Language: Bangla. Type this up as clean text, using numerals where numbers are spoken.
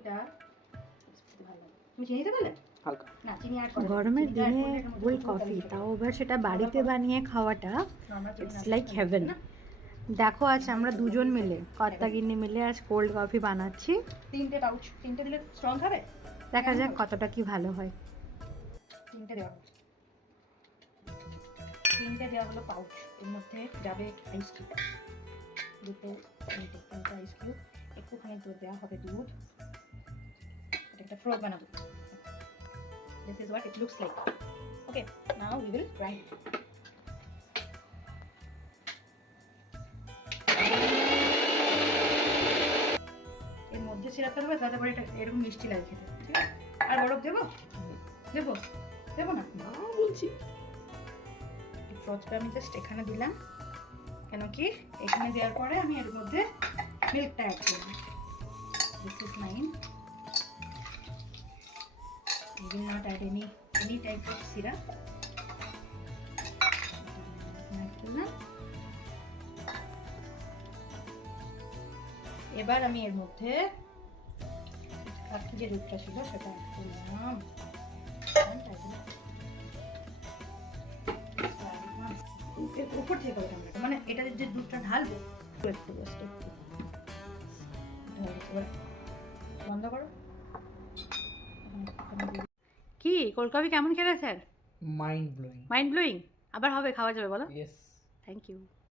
কফিটা ভালো লাগে। তুমি চিনি দিতে পারলে হালকা। না, চিনি অ্যাড করো। গরমের দিনে কোল্ড কফি, তাও আবার সেটা বাড়িতে বানিয়ে খাওয়াটা ইটস লাইক হেভেন। দেখো আজ আমরা দুজন মিলে, কর্তাগিন্নি মিলে আজ কোল্ড কফি বানাচ্ছি। 3টে পাউচ, 3টে দিলে স্ট্রং হবে। দেখা যাক কতটা কি ভালো হয়। 3টে দেওয়া হচ্ছে, 3টে দেওয়া হলো পাউচ। এর মধ্যে যাবে আইস কিউব, দুটো, তিনটে আইস কিউব, একটুখানি দুধ দেওয়া হবে, দুধ। এটা একটা ফ্রোথ বানাবো। This is what it looks like. Okay, now we will grind it. এর মধ্যে সিরাপটা দেবো যাতে করে এটা এরকম মিষ্টি লাগে খেতে, ঠিক আছে? আর বরফ দেবো? দেবো? দেবো না? না বলছি। ফ্রোথটা আমি জাস্ট এখানে দিলাম, কেন কি এখানে দেওয়ার পরে আমি এর মধ্যে মিল্কটা অ্যাড করব। This is mine. I will not add any type of syrup. এবার আমি এর মধ্যে বাকি যে দুধটা ছিল সেটা অ্যাড করলাম। এর উপর থেকে করে আমরা, মানে এটা যে দুধটা ঢালবো একটু বন্ধ করো। কি কোল্ড কফি কেমন খেলে sir? Mind blowing. Mind blowing. আবার হবে, খাওয়া যাবে বলো? ইয়েস। Thank you.